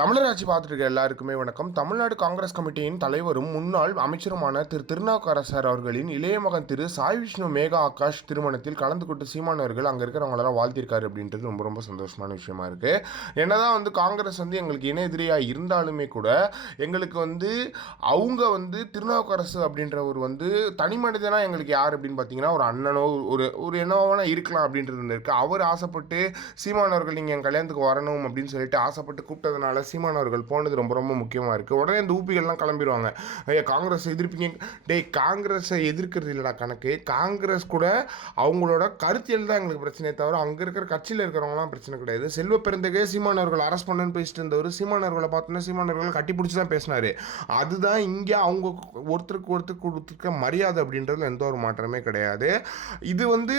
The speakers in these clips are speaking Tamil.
தமிழராட்சி பார்த்துட்டு இருக்க எல்லாருக்குமே வணக்கம். தமிழ்நாடு காங்கிரஸ் கமிட்டியின் தலைவரும் முன்னாள் அமைச்சருமான திரு திருநாவுக்கரசர் அவர்களின் இளைய மகன் திரு சாய் விஷ்ணு மேகா ஆகாஷ் திருமணத்தில் கலந்து கொண்டு சீமானவர்கள் அங்கே இருக்கிறவங்களெல்லாம் வாழ்த்திருக்காரு அப்படின்றது ரொம்ப ரொம்ப சந்தோஷமான விஷயமா இருக்குது என்னதான் வந்து காங்கிரஸ் வந்து எங்களுக்கு இணை எதிரியாக இருந்தாலுமே கூட எங்களுக்கு வந்து அவங்க வந்து திருநாவுக்கரசு அப்படின்றவர் வந்து தனி மனிதனாக எங்களுக்கு யார் அப்படின்னு பார்த்தீங்கன்னா ஒரு அண்ணனோ ஒரு ஒரு என்னவான இருக்கலாம் அப்படின்றது இருக்குது அவர் ஆசைப்பட்டு சீமானவர்கள் நீங்கள் என் கல்யாணத்துக்கு வரணும் அப்படின்னு சொல்லிட்டு ஆசைப்பட்டு கூப்பிட்டதுனால சீமானவர்கள் போனது ரொம்ப ரொம்ப முக்கியமாக இருக்குது உடனே இந்த ஊப்பிகள்லாம் கிளம்பிடுவாங்க. ஐயா காங்கிரஸ் எதிர்ப்பீங்க? டேய் காங்கிரஸை எதிர்க்கிறது இல்லைடா கணக்கு. காங்கிரஸ் கூட அவங்களோட கருத்தியல் தான் எங்களுக்கு பிரச்சனையே தவிர அங்கே இருக்கிற கட்சியில் இருக்கிறவங்களாம் பிரச்சனை கிடையாது. செல்வ பெருந்தகே சீமானவர்கள் அரெஸ்ட் பண்ணுன்னு பேசிட்டு இருந்தவர் சீமானவர்களை பார்த்தோன்னா சீமானவர்கள் கட்டி பிடிச்சி தான் பேசினாரு. அதுதான் இங்கே அவங்க ஒருத்தருக்கு ஒருத்தர் கொடுத்துருக்க மரியாதை அப்படின்றதுல எந்த ஒரு மாற்றமே கிடையாது. இது வந்து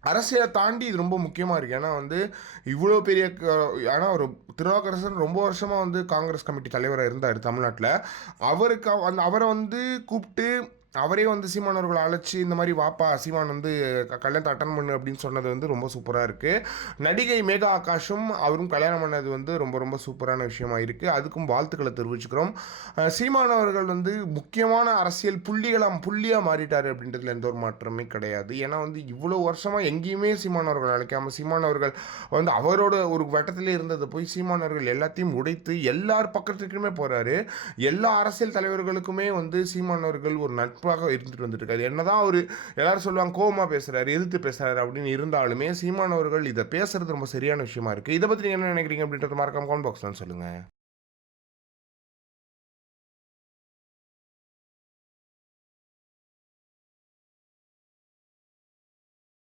அரசியலை தாண்டி இது ரொம்ப முக்கியமாக இருக்குது ஏன்னா வந்து இவ்வளோ பெரிய க- ஏன்னா ஒரு திருநாவுக்கரசன் ரொம்ப வருஷமாக வந்து காங்கிரஸ் கமிட்டி தலைவராக இருந்தார் தமிழ்நாட்டில். அவருக்கு அவ- அந்த அவரை வந்து கூப்பிட்டு அவரே வந்து சீமானவர்களை அழைச்சி இந்த மாதிரி வாப்பா சீமான் வந்து க- கல்யாணத்தை அட்டன் பண்ணு அப்படின்னு சொன்னது வந்து ரொம்ப சூப்பராக இருக்குது நடிகை மேகா ஆகாஷும் அவரும் கல்யாணம் பண்ணது வந்து ரொம்ப ரொம்ப சூப்பரான விஷயமா இருக்குது அதுக்கும் வாழ்த்துக்களை தெரிவிச்சுக்கிறோம். சீமான் அவர்கள் வந்து முக்கியமான அரசியல் புள்ளிகளாக புள்ளியாக மாறிட்டார் அப்படின்றதுல எந்த ஒரு மாற்றமே கிடையாது. ஏன்னா வந்து இவ்வளோ வருஷமாக எங்கேயுமே சீமான் அவர்கள் அழைக்காம சீமான் அவர்கள் வந்து அவரோட ஒரு வட்டத்திலே இருந்ததை போய் சீமான் அவர்கள் எல்லாத்தையும் உடைத்து எல்லார் பக்கத்துக்குமே போகிறாரு எல்லா அரசியல் தலைவர்களுக்குமே வந்து சீமான் அவர்கள் ஒரு நட்பாக இருந்துட்டு வந்துட்டு இருக்காரு என்னதான் அவர் எல்லாரும் சொல்லுவாங்க கோமா பேசுகிறாரு எதிர்த்து பேசுகிறாரு அப்படின்னு இருந்தாலுமே சீமானவர்கள் இதை பேசுறது ரொம்ப சரியான விஷயமா இருக்கு. இதை பற்றி நீங்க என்ன நினைக்கிறீங்க அப்படின்றது மறக்காம கமெண்ட் பாக்ஸ்லாம் சொல்லுங்க.